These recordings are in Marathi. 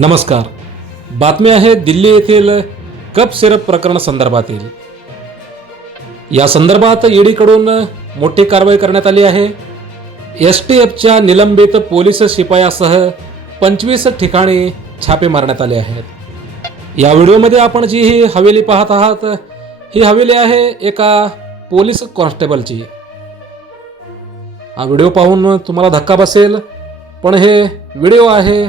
नमस्कार. बातमी आहे दिल्ली येथील कप सिरप प्रकरण संदर्भातील. या संदर्भात ईडीकडून मोठी कारवाई करण्यात आली आहे. एसटीएफच्या निलंबित पोलीस शिपायासह 25 ठिकाणी छापे मारण्यात आले आहेत. या व्हिडिओमध्ये आपण जी ही हवेली पाहत आहात, ही हवेली आहे एका पोलीस कॉन्स्टेबलची. हा व्हिडिओ पाहून तुम्हाला धक्का बसेल, पण हे व्हिडिओ आहे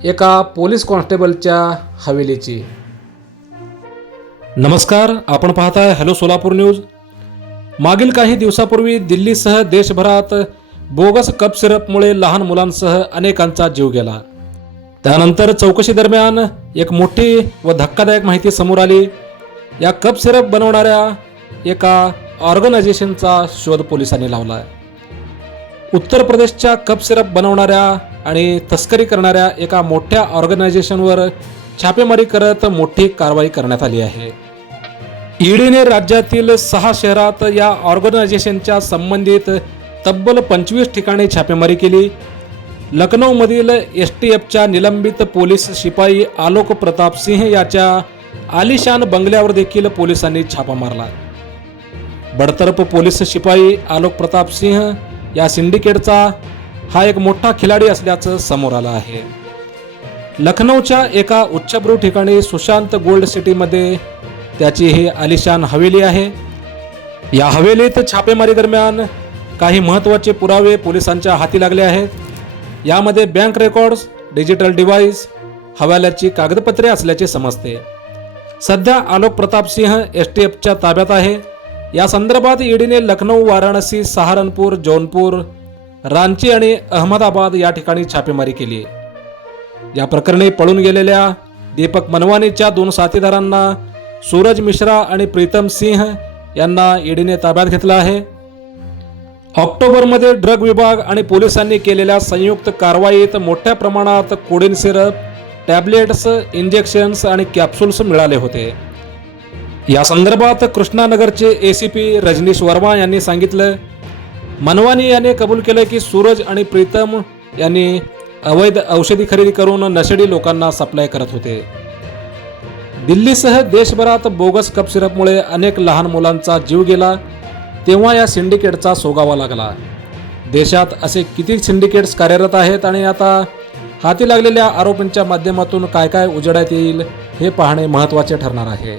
एका पोलीस कॉन्स्टेबलच्या हवेलीची. नमस्कार, आपण पाहताय हॅलो सोलापूर न्यूज. मागील काही दिवसापूर्वी दिल्लीसह देशभरात बोगस कप सिरपमुळे लहान मुलांसह अनेकांचा जीव गेला. त्यानंतर चौकशी दरम्यान एक मोठी व धक्कादायक माहिती समोर आली. या कप सिरप बनवणाऱ्या एका ऑर्गनायझेशनचा शोध पोलिसांनी लावला. उत्तर प्रदेशच्या कप सिरप बनवणाऱ्या आणि तस्करी करणाऱ्या एका मोठ्या ऑर्गनायझेशनवर छापेमारी करत मोठी कारवाई करण्यात आली आहे. ईडीने राज्यातील 6 शहरात या ऑर्गनायझेशनच्या संबंधित तब्बल 25 ठिकाणी छापेमारी केली. लखनौमधील एसटीएफच्या निलंबित पोलीस शिपाई आलोक प्रताप सिंह याच्या आलिशान बंगल्यावर देखील पोलिसांनी छापा मारला. बडतर्फ पोलीस शिपाई आलोक प्रताप सिंह या सिंडिकेटचा हा एक मोठा खिलाडी असल्याचं समोर आलं आहे. लखनौच्या एका उच्चभ्रू ठिकाणी सुशांत गोल्ड सिटीमध्ये त्याची ही आलिशान हवेली आहे. या हवेलीत छापेमारी दरम्यान काही महत्त्वाचे पुरावे पोलिसांच्या हाती लागले आहेत. यामध्ये बँक रेकॉर्ड्स, डिजिटल डिव्हाइस, हवाल्याची कागदपत्रे असल्याचे समजते. सध्या आलोक प्रताप सिंह एसटीएफच्या ताब्यात आहे. या संदर्भात ईडीने लखनौ, वाराणसी, सहारनपूर, जौनपूर, रांची आणि अहमदाबाद या ठिकाणी छापेमारी केली. या प्रकरणी पळून गेलेल्या दीपक मनवानीच्या 2 साथीदारांना सूरज मिश्रा आणि प्रीतम सिंह यांना ईडीने ताब्यात घेतलं आहे. ऑक्टोबरमध्ये ड्रग विभाग आणि पोलिसांनी केलेल्या संयुक्त कारवाईत मोठ्या प्रमाणात कोडीन सिरप, टॅबलेट्स, इंजेक्शन्स आणि कॅप्सूल्स मिळाले होते. या संदर्भात कृष्णानगरचे एसीपी रजनीश वर्मा यांनी सांगितलं, मनवानी याने कबूल केलं की सूरज आणि प्रीतम यांनी अवैध औषधी खरेदी करून नशेडी लोकांना सप्लाय करत होते. दिल्लीसह देशभरात बोगस कप सिरपमुळे अनेक लहान मुलांचा जीव गेला, तेव्हा या सिंडिकेटचा सोगावा लागला. देशात असे किती सिंडिकेट्स कार्यरत आहेत आणि आता हाती लागलेल्या आरोपींच्या माध्यमातून काय काय उजेडात येईल हे पाहणे महत्त्वाचे ठरणार आहे.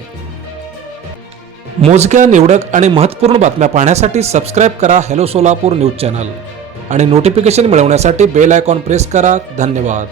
मोजक्या, निवडक आणि महत्त्वपूर्ण बातम्या पाहण्यासाठी सबस्क्राईब करा हॅलो सोलापूर न्यूज चॅनल आणि नोटिफिकेशन मिळवण्यासाठी बेल आयकॉन प्रेस करा. धन्यवाद.